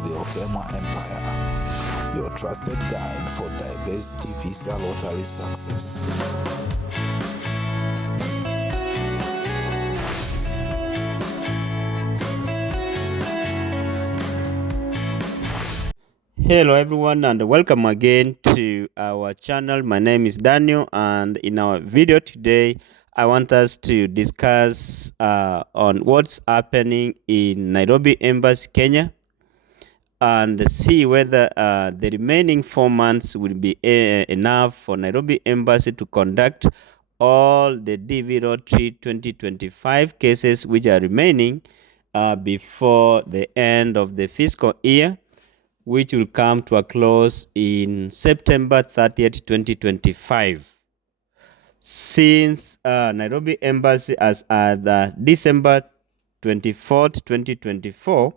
the Okema Empire, your trusted guide for diversity visa lottery success. Hello everyone and welcome again to our channel. My name is Daniel, and in our video today I want us to discuss on what's happening in Nairobi Embassy, Kenya, and see whether the remaining 4 months will be enough for Nairobi Embassy to conduct all the Dv 2025 cases which are remaining before the end of the fiscal year, which will come to a close in September 30th, 2025. Since Nairobi Embassy as December 24th, 2024,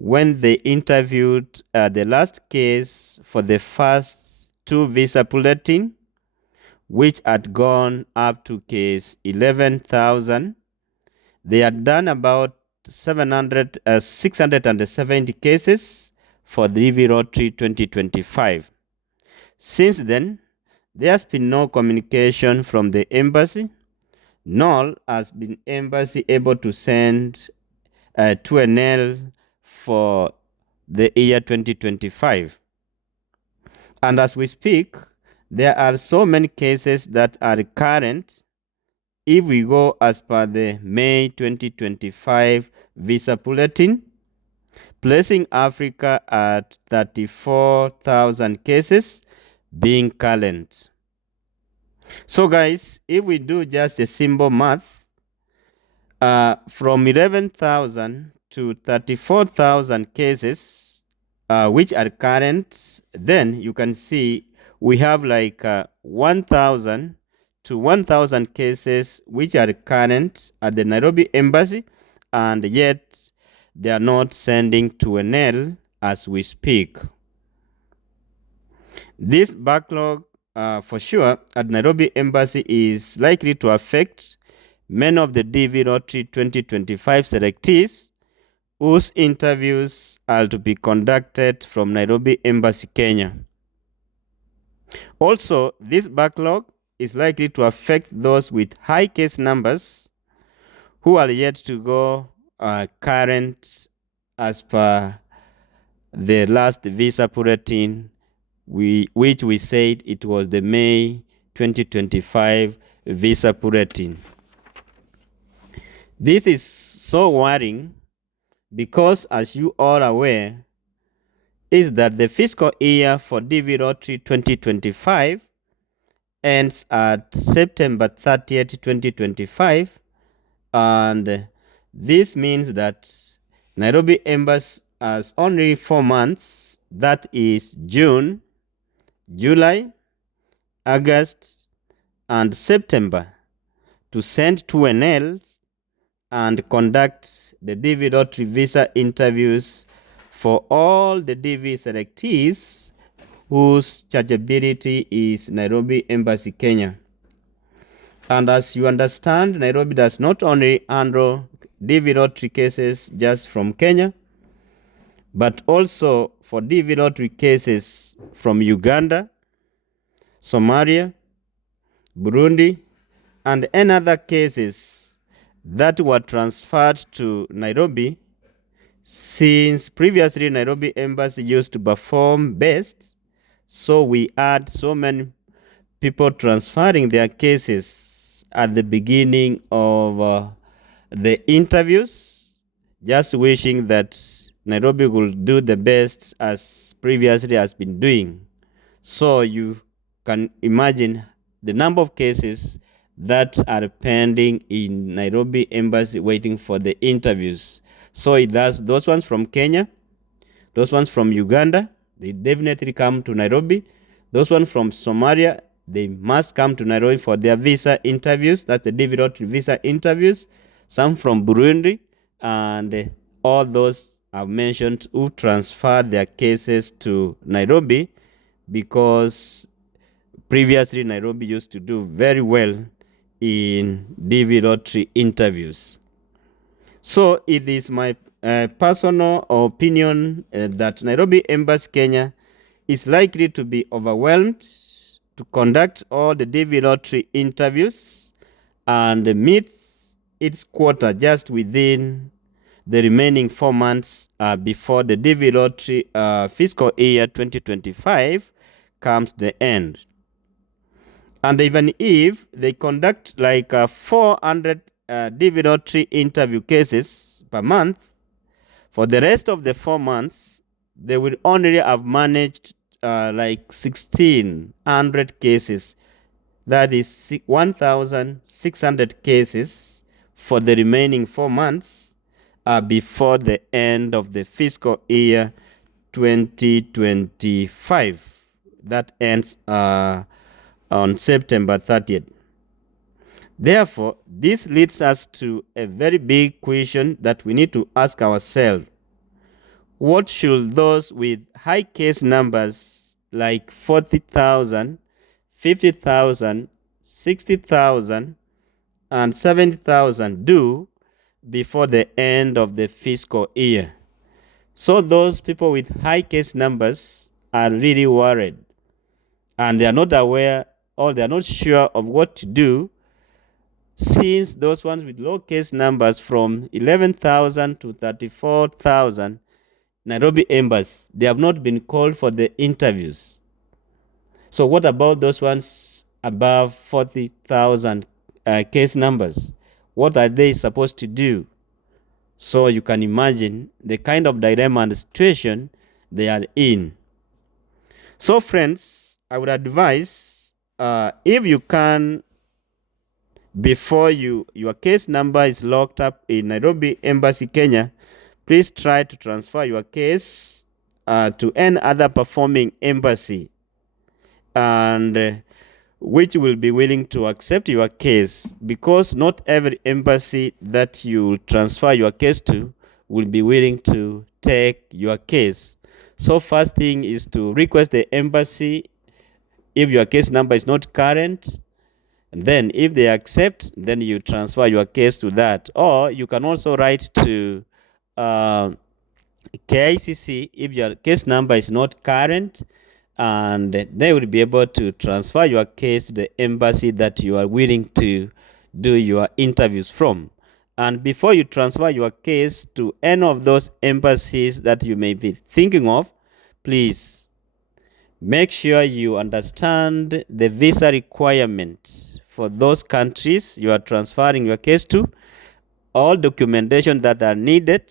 when they interviewed the last case for the first 2 visa bulletin, which had gone up to case 11,000, they had done about 670 cases for the Dv 2025. Since then, there has been no communication from the embassy, nor has been embassy able to send to NL for the year 2025. And as we speak, there are so many cases that are current. If we go as per the May 2025 visa bulletin, placing Africa at 34,000 cases being current. So guys, if we do just a simple math, from 11,000 to 34,000 cases which are current, then you can see we have like 1,000 to 1,000 cases which are current at the Nairobi Embassy, and yet they are not sending to NL as we speak. This backlog for sure at Nairobi Embassy is likely to affect many of the Dv 2025 selectees whose interviews are to be conducted from Nairobi Embassy, Kenya. Also, this backlog is likely to affect those with high case numbers who are yet to go current as per the last visa bulletin, which we said it was the May 2025 visa bulletin. This is so worrying because, as you are aware, is that the fiscal year for Dv 2025 ends at September 30th, 2025, and this means that Nairobi Embassy has only 4 months, that is June, July, August, and September, to send 2 NLs and conduct the Dv visa interviews for all the DV selectees whose chargeability is Nairobi Embassy, Kenya. And as you understand, Nairobi does not only handle Dv cases just from Kenya, but also for Dv cases from Uganda, Somalia, Burundi, and any other cases that were transferred to Nairobi, since previously Nairobi Embassy used to perform best. So we had so many people transferring their cases at the beginning of the interviews, just wishing that Nairobi will do the best as previously has been doing. So you can imagine the number of cases that are pending in Nairobi Embassy waiting for the interviews. So it does those ones from Kenya, those ones from Uganda, they definitely come to Nairobi. Those ones from Somalia, they must come to Nairobi for their visa interviews. That's the Dv visa interviews. Some from Burundi, and all those I've mentioned who transferred their cases to Nairobi, because previously Nairobi used to do very well in Dv interviews. So it is my personal opinion that Nairobi Embassy, Kenya is likely to be overwhelmed to conduct all the DV lottery interviews and meets its quota just within the remaining 4 months before the DV lottery fiscal year 2025 comes to the end. And even if they conduct like 400 DV lottery interview cases per month, for the rest of the 4 months, they will only have managed like 1,600 cases. That is 1,600 cases for the remaining 4 months before the end of the fiscal year 2025. That ends on September 30th. Therefore, this leads us to a very big question that we need to ask ourselves. What should those with high case numbers like 40,000, 50,000, 60,000, and 70,000 do before the end of the fiscal year? So those people with high case numbers are really worried, and they are not aware or they are not sure of what to do, since those ones with low case numbers from 11,000 to 34,000, Nairobi Embassy, they have not been called for the interviews. So what about those ones above 40,000 case numbers? What are they supposed to do? So you can imagine the kind of dilemma and situation they are in. So friends, I would advise if you can, before your case number is locked up in Nairobi Embassy, Kenya, please try to transfer your case to any other performing embassy, and which will be willing to accept your case, because not every embassy that you transfer your case to will be willing to take your case. So first thing is to request the embassy if your case number is not current. And then if they accept, then you transfer your case to that. Or you can also write to KICC if your case number is not current, and they will be able to transfer your case to the embassy that you are willing to do your interviews from. And before you transfer your case to any of those embassies that you may be thinking of, please make sure you understand the visa requirements for those countries you are transferring your case to, all documentation that are needed,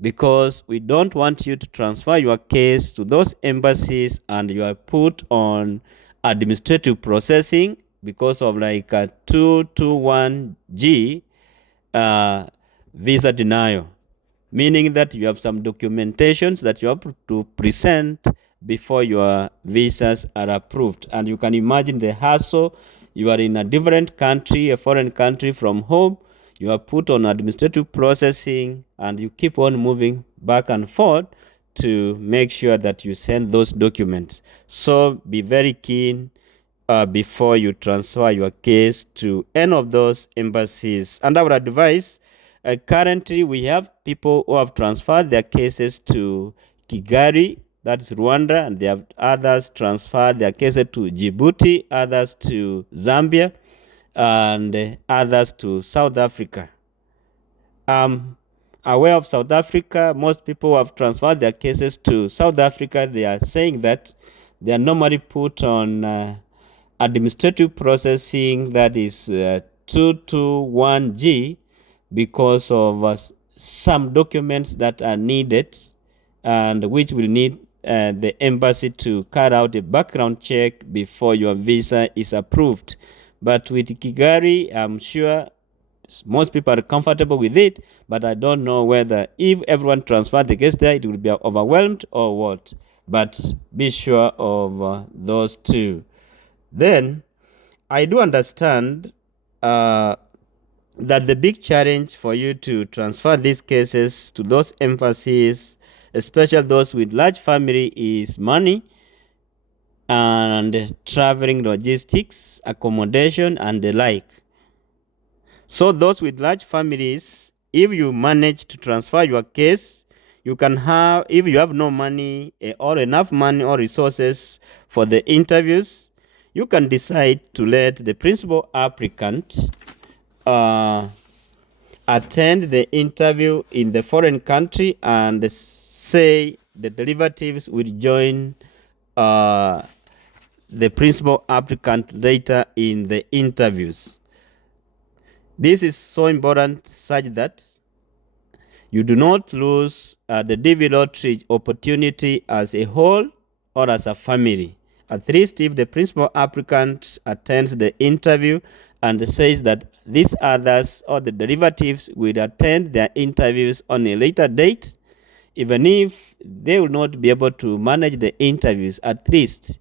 because we don't want you to transfer your case to those embassies and you are put on administrative processing because of like a 221G visa denial, meaning that you have some documentations that you have to present before your visas are approved. And you can imagine the hassle. You are in a different country, a foreign country from home. You are put on administrative processing and you keep on moving back and forth to make sure that you send those documents. So be very keen before you transfer your case to any of those embassies. And I would advise, currently we have people who have transferred their cases to Kigali, that's Rwanda, and they have others transferred their cases to Djibouti, others to Zambia, and others to South Africa. Aware of South Africa, most people who have transferred their cases to South Africa, they are saying that they are normally put on administrative processing, that is 221G, because of some documents that are needed and which will need the embassy to carry out a background check before your visa is approved. But with Kigali, I'm sure most people are comfortable with it, but I don't know whether if everyone transferred the case there, it will be overwhelmed or what. But be sure of those two. Then, I do understand that the big challenge for you to transfer these cases to those embassies, especially those with large family, is money and traveling logistics, accommodation, and the like. So those with large families, if you manage to transfer your case, you can have, if you have no money or enough money or resources for the interviews, you can decide to let the principal applicant attend the interview in the foreign country and say the derivatives will join the principal applicant later in the interviews. This is so important such that you do not lose the DV lottery opportunity as a whole or as a family. At least if the principal applicant attends the interview and says that these others or the derivatives will attend their interviews on a later date, even if they will not be able to manage the interviews, at least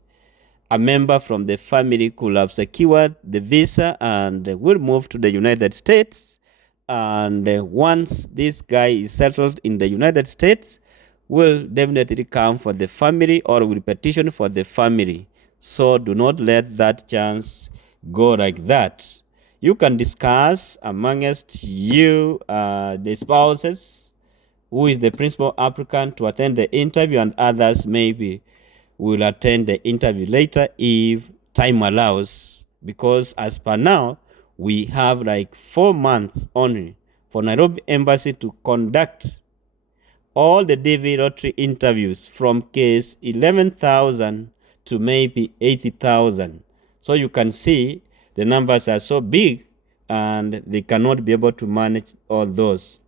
a member from the family could have secured the visa and will move to the United States. And once this guy is settled in the United States, will definitely come for the family or will petition for the family. So do not let that chance go like that. You can discuss amongst you, the spouses, who is the principal applicant to attend the interview, and others maybe will attend the interview later if time allows. Because as per now, we have like 4 months only for Nairobi Embassy to conduct all the DV lottery interviews from case 11,000 to maybe 80,000. So you can see the numbers are so big and they cannot be able to manage all those.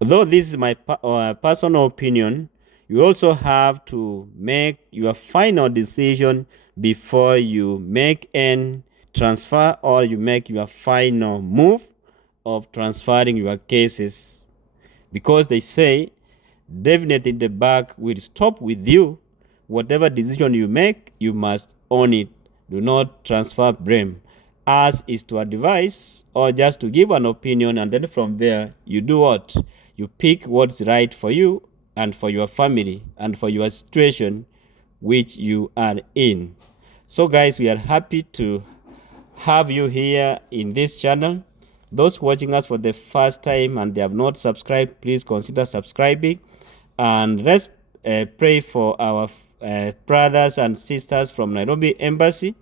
Although this is my personal opinion, you also have to make your final decision before you make an transfer or you make your final move of transferring your cases, because they say definitely the bank will stop with you. Whatever decision you make, you must own it. Do not transfer blame. As is to advise or just to give an opinion, and then from there you do what? You pick what's right for you and for your family and for your situation which you are in. So guys, we are happy to have you here in this channel. Those watching us for the first time and they have not subscribed, please consider subscribing. And let's pray for our brothers and sisters from Nairobi Embassy,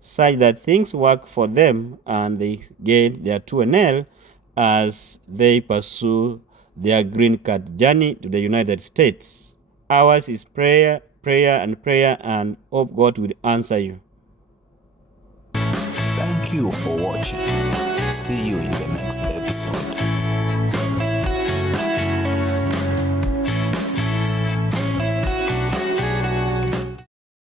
such that things work for them and they get their 2NL as they pursue their green card journey to the United States. Ours is prayer, and hope God will answer you. Thank you for watching. See you in the next episode.